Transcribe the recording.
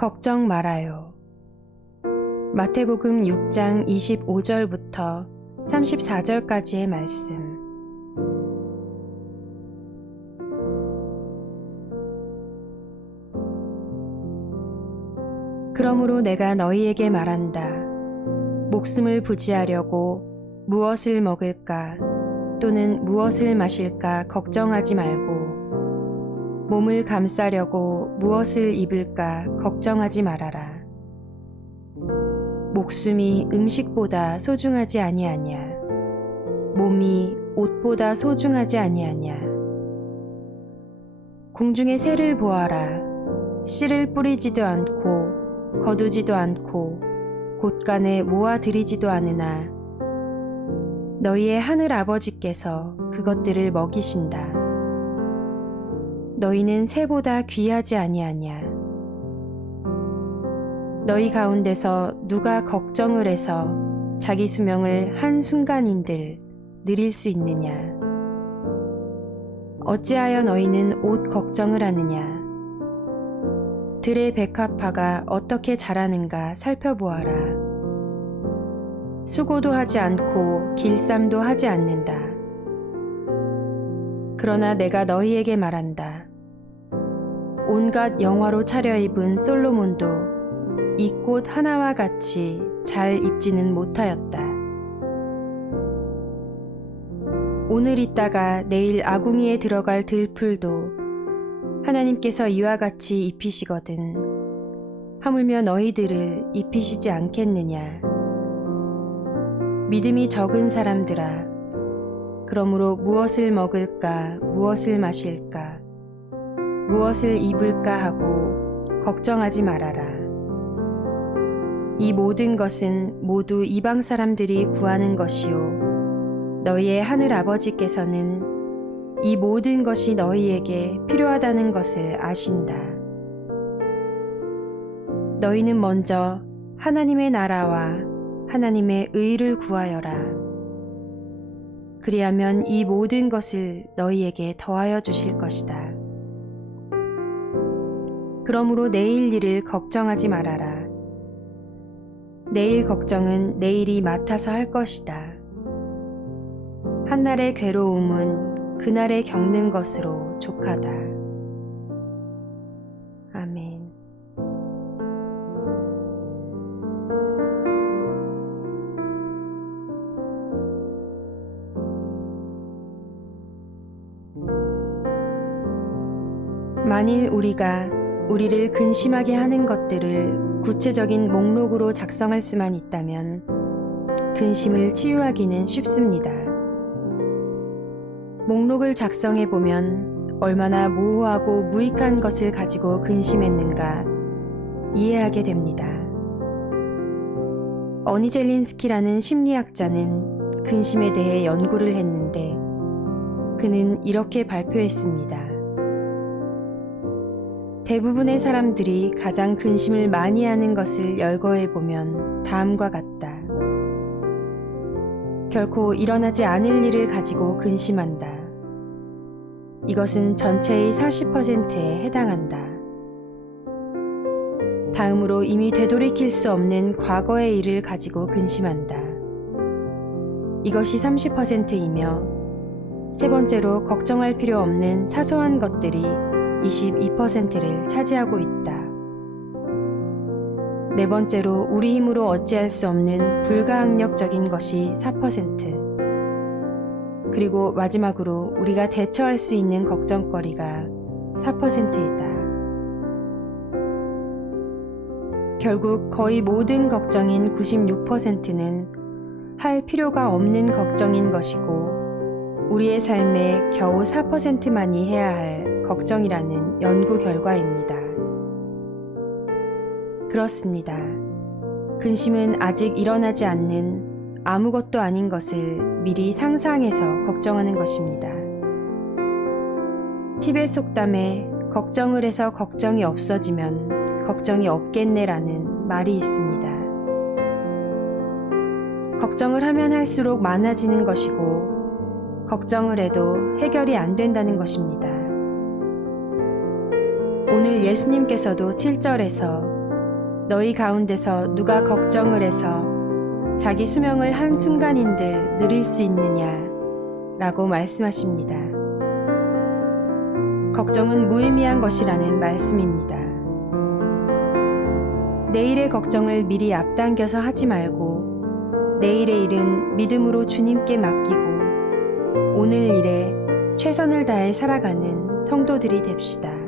걱정 말아요. 마태복음 6장 25절부터 34절까지의 말씀. 그러므로 내가 너희에게 말한다. 목숨을 부지하려고 무엇을 먹을까 또는 무엇을 마실까 걱정하지 말고 몸을 감싸려고 무엇을 입을까 걱정하지 말아라. 목숨이 음식보다 소중하지 아니하냐? 몸이 옷보다 소중하지 아니하냐? 공중의 새를 보아라. 씨를 뿌리지도 않고 거두지도 않고 곳간에 모아들이지도 않으나 너희의 하늘 아버지께서 그것들을 먹이신다. 너희는 새보다 귀하지 아니하냐? 너희 가운데서 누가 걱정을 해서 자기 수명을 한순간인들 늘릴 수 있느냐? 어찌하여 너희는 옷 걱정을 하느냐? 들의 백합화가 어떻게 자라는가 살펴보아라. 수고도 하지 않고 길쌈도 하지 않는다. 그러나 내가 너희에게 말한다. 온갖 영화로 차려입은 솔로몬도 이 꽃 하나와 같이 잘 입지는 못하였다. 오늘 있다가 내일 아궁이에 들어갈 들풀도 하나님께서 이와 같이 입히시거든 하물며 너희들을 입히시지 않겠느냐. 믿음이 적은 사람들아, 그러므로 무엇을 먹을까 무엇을 마실까 무엇을 입을까 하고 걱정하지 말아라. 이 모든 것은 모두 이방 사람들이 구하는 것이요 너희의 하늘 아버지께서는 이 모든 것이 너희에게 필요하다는 것을 아신다. 너희는 먼저 하나님의 나라와 하나님의 의를 구하여라. 그리하면 이 모든 것을 너희에게 더하여 주실 것이다. 그러므로 내일 일을 걱정하지 말아라. 내일 걱정은 내일이 맡아서 할 것이다. 한날의 괴로움은 그날에 겪는 것으로 족하다. 아멘. 만일 우리를 근심하게 하는 것들을 구체적인 목록으로 작성할 수만 있다면 근심을 치유하기는 쉽습니다. 목록을 작성해 보면 얼마나 모호하고 무익한 것을 가지고 근심했는가 이해하게 됩니다. 어니 젤린스키라는 심리학자는 근심에 대해 연구를 했는데 그는 이렇게 발표했습니다. 대부분의 사람들이 가장 근심을 많이 하는 것을 열거해 보면 다음과 같다. 결코 일어나지 않을 일을 가지고 근심한다. 이것은 전체의 40%에 해당한다. 다음으로 이미 되돌이킬 수 없는 과거의 일을 가지고 근심한다. 이것이 30%이며 세 번째로 걱정할 필요 없는 사소한 것들이 22%를 차지하고 있다. 네 번째로 우리 힘으로 어찌할 수 없는 불가항력적인 것이 4%, 그리고 마지막으로 우리가 대처할 수 있는 걱정거리가 4%이다. 결국 거의 모든 걱정인 96%는 할 필요가 없는 걱정인 것이고 우리의 삶에 겨우 4%만이 해야 할 걱정이라는 연구 결과입니다. 그렇습니다. 근심은 아직 일어나지 않는 아무것도 아닌 것을 미리 상상해서 걱정하는 것입니다. 티벳 속담에 걱정을 해서 걱정이 없어지면 걱정이 없겠네라는 말이 있습니다. 걱정을 하면 할수록 많아지는 것이고 걱정을 해도 해결이 안 된다는 것입니다. 오늘 예수님께서도 7절에서 너희 가운데서 누가 걱정을 해서 자기 수명을 한순간인들 늘릴 수 있느냐 라고 말씀하십니다. 걱정은 무의미한 것이라는 말씀입니다. 내일의 걱정을 미리 앞당겨서 하지 말고 내일의 일은 믿음으로 주님께 맡기고 오늘 일에 최선을 다해 살아가는 성도들이 됩시다.